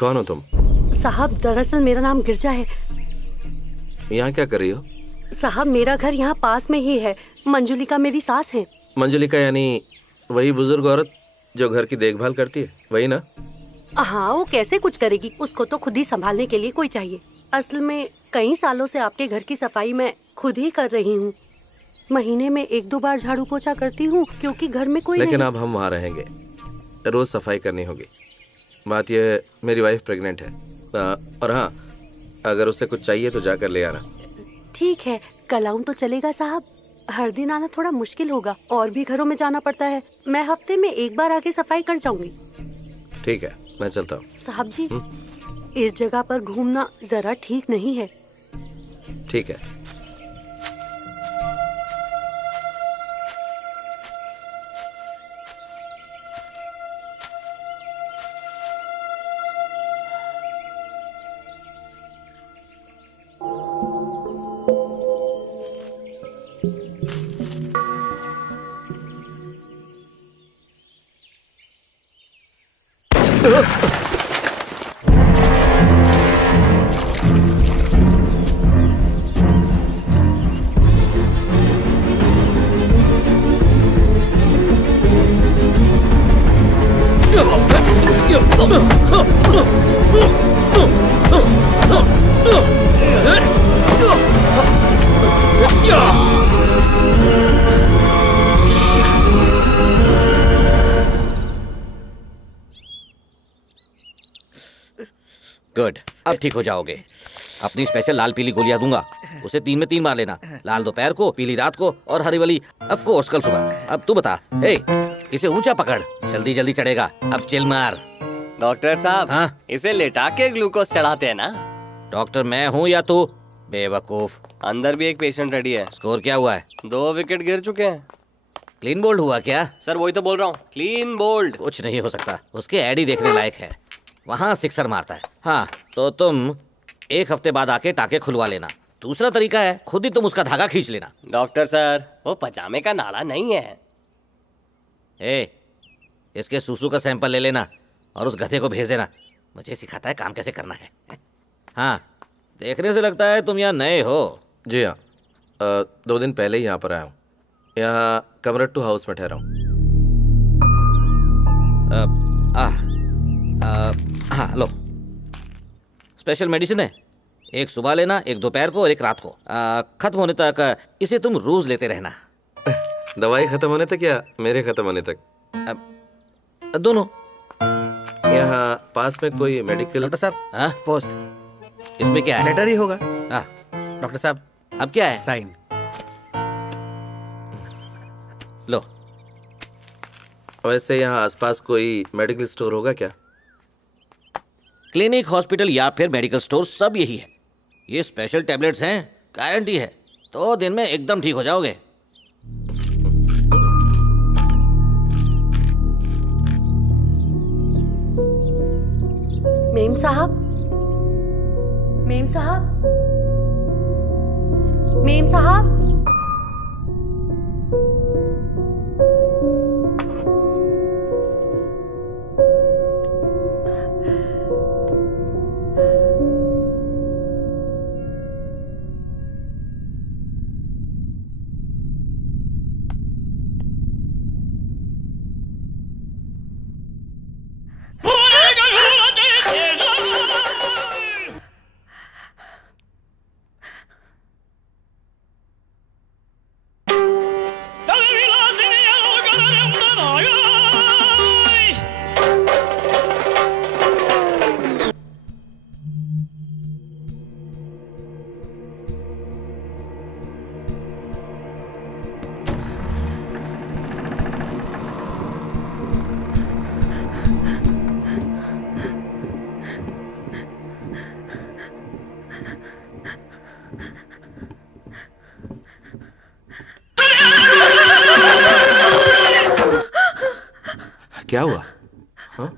कौन हो तुम? साहब दरअसल मेरा नाम गिरजा है। यहाँ क्या कर रही हो? साहब मेरा घर यहाँ पास में ही है। मंजुलिका मेरी सास है। मंजुलिका यानी वही बुजुर्ग औरत जो घर की देखभाल करती है, वही ना? हाँ, वो कैसे कुछ करेगी, उसको तो खुद ही संभालने के लिए कोई चाहिए। असल में कई सालों से आपके घर की सफाई मैं खुद ही कर रही हूँ। महीने में 1-2 बार झाड़ू पोछा करती हूँ क्योंकि घर में कोई लेकिन नहीं। अब हम वहाँ रहेंगे, रोज सफाई करनी होगी। बात यह है, मेरी वाइफ प्रेग्नेंट है। और हाँ, अगर उसे कुछ चाहिए तो जाकर ले आना। ठीक है, कल आऊं तो चलेगा साहब? हर दिन आना थोड़ा मुश्किल होगा, और भी घरों में जाना पड़ता है। मैं हफ्ते में 1 बार आके सफाई कर जाऊंगी। ठीक है, मैं चलता हूँ। साहब जी, इस जगह पर घूमना जरा ठीक नहीं है। ठीक है। गुड, अब ठीक हो जाओगे। अपनी स्पेशल लाल पीली गोलियां दूंगा, उसे 3 में 3 मार लेना। लाल दोपहर को, पीली रात को और हरी वाली ऑफ कोर्स कल सुबह। अब तू बता, हे, इसे ऊंचा पकड़, जल्दी जल्दी चढ़ेगा। अब चिल मार। डॉक्टर साहब, हाँ? इसे लेटा के ग्लूकोज चढ़ाते हैं ना? डॉक्टर मैं हूँ या तू? बेवकूफ। अंदर भी एक पेशेंट रेडी है। स्कोर क्या हुआ है? 2 विकेट गिर चुके हैं। क्लीन बोल्ड हुआ क्या? सर वही तो बोल रहा हूँ, क्लीन बोल्ड। कुछ नहीं हो सकता, उसके एड ही देखने लायक है। वहाँ सिक्सर मारता है। हाँ, तो तुम 1 हफ्ते बाद आके टाके खुलवा लेना। दूसरा तरीका है, खुद ही तुम उसका धागा खींच लेना। डॉक्टर सर, वो पजामे का नाड़ा नहीं है। ए, इसके सूसू का सैंपल ले लेना और उस गधे को भेज देना। मुझे सिखाता है काम कैसे करना है। हाँ, देखने से लगता है तुम यहाँ नए हो। जी हाँ, 2 दिन पहले ही यहाँ पर आया हूँ। यहाँ कमरट्टू हाउस में ठहरा हूँ। हाँ, लो, स्पेशल मेडिसिन है। 1 सुबह लेना, 1 दोपहर को और 1 रात को। खत्म होने तक इसे तुम रोज लेते रहना। दवाई खत्म होने तक या मेरे खत्म होने तक? दोनों। यहाँ पास में कोई मेडिकल? डॉक्टर साहब, हाँ? पोस्ट इसमें क्या है? लेटर ही होगा। हाँ, डॉक्टर साहब, अब क्या है? साइन। लो। वैसे यहाँ आसपास कोई मेडिकल स्टोर होगा क्या? क्लिनिक, हॉस्पिटल या फिर मेडिकल स्टोर सब यही है। ये स्पेशल टैबलेट्स हैं, गारंटी है। 2 दिन में एकदम ठीक हो जाओगे। मेम साहब, मेम साहब, मेम साहब। क्या हुआ? हाँ?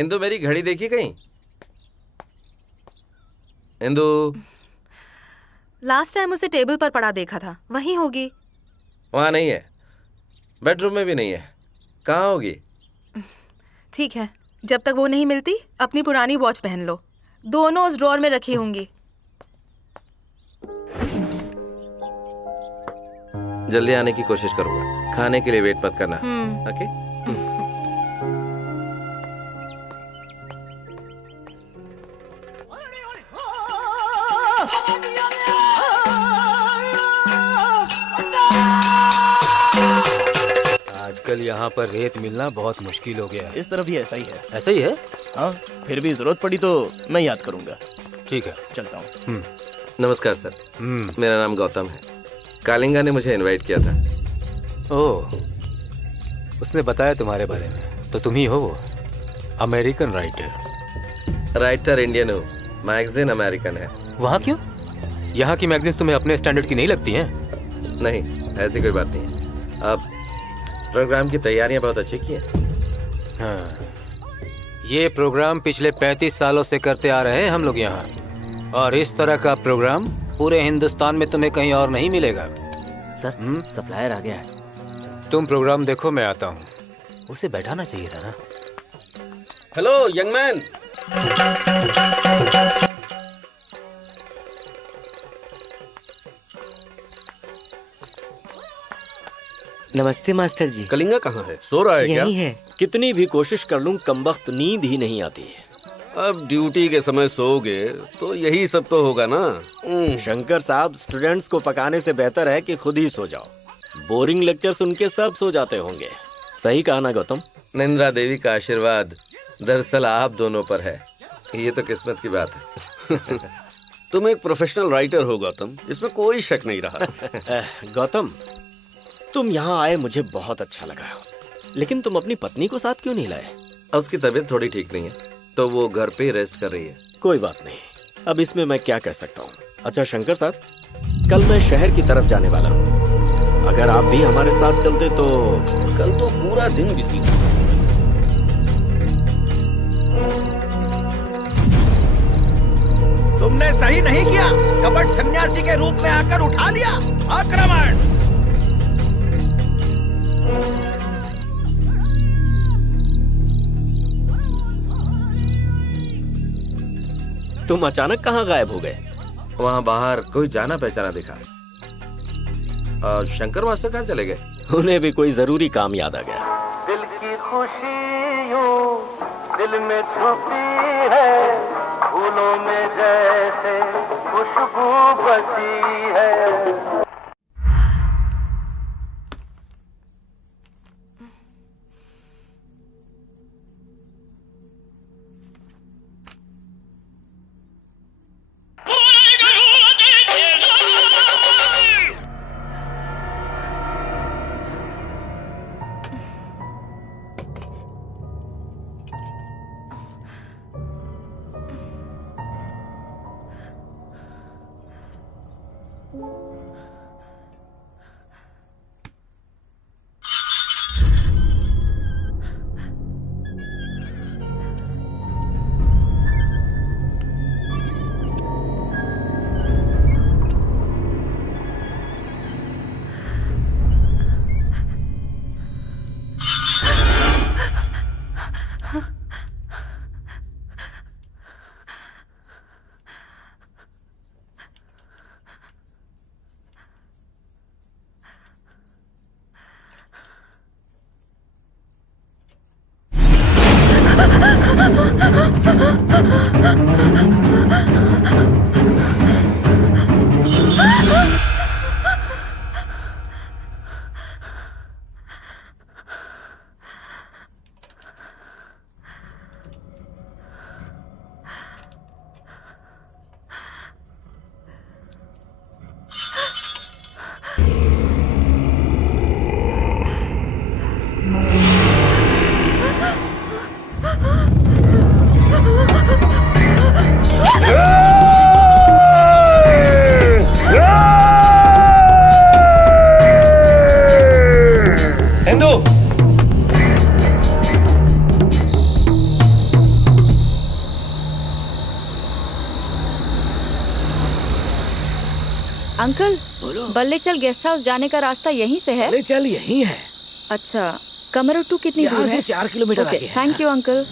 इंदु मेरी घड़ी देखी कहीं? इंदु, लास्ट टाइम उसे टेबल पर पड़ा देखा था, वहीं होगी। वहां नहीं है, बेडरूम में भी नहीं है। कहाँ होगी? ठीक है, जब तक वो नहीं मिलती अपनी पुरानी वॉच पहन लो, दोनों उस ड्रॉर में रखी होंगी। जल्दी आने की कोशिश करूंगा। खाने के लिए वेट मत करना। ओके? आजकल यहाँ पर रेत मिलना बहुत मुश्किल हो गया है। इस तरफ भी ऐसा ही है। ऐसा ही है? हाँ, फिर भी जरूरत पड़ी तो मैं याद करूंगा। ठीक है। चलता हूँ। नमस्कार सर, मेरा नाम गौतम है। कालिंगा ने मुझे इनवाइट किया था। ओह, उसने बताया तुम्हारे बारे में। तो तुम ही हो वो अमेरिकन राइटर? राइटर इंडियन हूँ, मैगजीन अमेरिकन है। वहाँ क्यों? यहाँ की मैगजीन्स तुम्हें अपने स्टैंडर्ड की नहीं लगती हैं? नहीं, ऐसी कोई बात नहीं है। अब प्रोग्राम की तैयारियां बहुत अच्छी की हैं। हाँ, ये प्रोग्राम पिछले 35 सालों से करते आ रहे हैं हम लोग यहाँ, और इस तरह का प्रोग्राम पूरे हिंदुस्तान में तुम्हें कहीं और नहीं मिलेगा। सर, सप्लायर आ गया है। तुम प्रोग्राम देखो, मैं आता हूँ। उसे बैठाना चाहिए था ना। Hello young man. नमस्ते मास्टर जी। कलिंगा कहाँ है? सो रहा है क्या? यही है। कितनी भी कोशिश कर लूं, कमबख्त नींद ही नहीं आती है। अब ड्यूटी के समय सोओगे तो यही सब तो होगा ना। शंकर साहब, स्टूडेंट्स को पकाने से बेहतर है कि खुद ही सो जाओ। बोरिंग लेक्चर सुन के सब सो जाते होंगे। सही कहा ना गौतम? निंद्रा देवी का आशीर्वाद दरअसल आप दोनों पर है। ये तो किस्मत की बात है। तुम एक प्रोफेशनल राइटर हो गौतम, इसमें कोई शक नहीं रहा। गौतम, तुम यहाँ आए मुझे बहुत अच्छा लगा, लेकिन तुम अपनी पत्नी को साथ क्यों नहीं लाए? उसकी तबीयत थोड़ी ठीक नहीं है, तो वो घर पे रेस्ट कर रही है। कोई बात नहीं, अब इसमें मैं क्या कह सकता हूँ। अच्छा शंकर साहब, कल मैं शहर की तरफ जाने वाला हूँ। अगर आप भी हमारे साथ चलते तो। कल तो पूरा दिन बिजी। तुमने सही नहीं किया, कपट सन्यासी के रूप में आकर उठा लिया आक्रमण। तुम अचानक कहाँ गायब हो गए? वहाँ बाहर कोई जाना पहचाना दिखा। और शंकर मास्टर कहाँ चले गए? उन्हें भी कोई जरूरी काम याद आ गया। दिल की खुशियों दिल में छुपी है, फूलों में जैसे खुशबू बसी है। अंकल, बल्लेचल गेस्ट हाउस जाने का रास्ता यहीं से है? बल्लेचल यहीं है। अच्छा, कमरुट्टू कितनी दूर यहाँ है? से 4 किलोमीटर ओके, आगे है। Thank you uncle.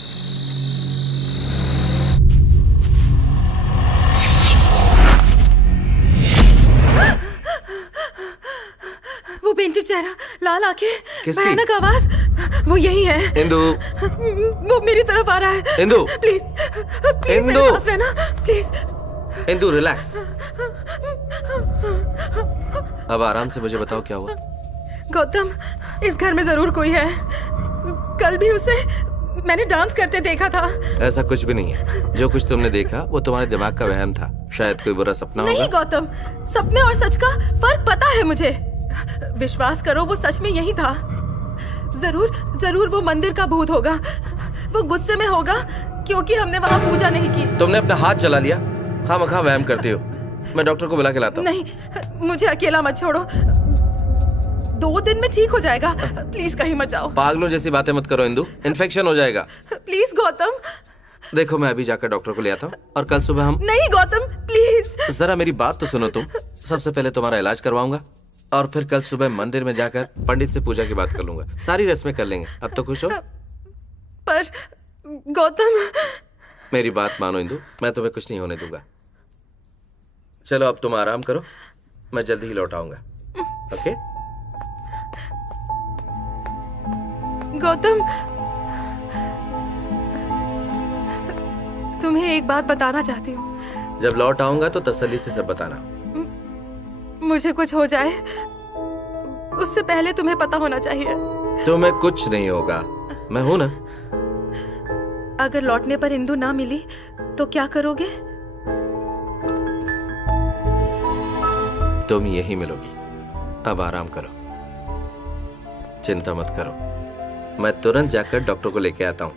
वो पेंटेड चेहरा, लाल आंखें, किसकी? भयानक आवाज, वो यही है। इंदु, वो मेरी तरफ आ रहा है। Indu, please please Indu. मेरे पास रहना, प्लीज। इंदु रिलैक्स। अब आराम से मुझे बताओ क्या हुआ। गौतम, इस घर में जरूर कोई है। कल भी उसे मैंने डांस करते देखा था। ऐसा कुछ भी नहीं है। जो कुछ तुमने देखा वो तुम्हारे दिमाग का वहम था। शायद कोई बुरा सपना होगा। नहीं गौतम, सपने और सच का फर्क पता है मुझे। विश्वास करो, वो सच में यही था। जरूर जरूर वो मंदिर का भूत होगा। वो गुस्से में होगा क्योंकि हमने वहाँ पूजा नहीं की। तुमने अपना हाथ चला लिया। खामखा वहम करती हो। मैं डॉक्टर को बुला के लाता हूँ। नहीं, मुझे अकेला मत छोड़ो। 2 दिन में ठीक हो जाएगा। प्लीज कहीं मत जाओ। पागलों जैसी बातें मत करो इंदु, इन्फेक्शन हो जाएगा। प्लीज गौतम। देखो मैं अभी जाकर डॉक्टर को ले आता हूँ और कल सुबह हम। नहीं गौतम, प्लीज। जरा मेरी बात तो सुनो तुम। सबसे पहले तुम्हारा इलाज करवाऊंगा और फिर कल सुबह मंदिर में जाकर पंडित से पूजा की बात कर लूंगा। सारी रस्में कर लेंगे। अब तो खुश हो? पर गौतम। मेरी बात मानो इंदु, मैं तुम्हें कुछ नहीं होने दूंगा। चलो अब तुम आराम करो, मैं जल्दी ही लौट आऊंगा। ओके? गौतम, तुम्हें एक बात बताना चाहती हूँ। जब लौट आऊंगा तो तसल्ली से सब बताना। मुझे कुछ हो जाए उससे पहले तुम्हें पता होना चाहिए। तुम्हें कुछ नहीं होगा, मैं हूं ना। अगर लौटने पर इंदु ना मिली तो क्या करोगे? तुम यही मिलोगी। अब आराम करो, चिंता मत करो। मैं तुरंत जाकर डॉक्टर को लेके आता हूँ।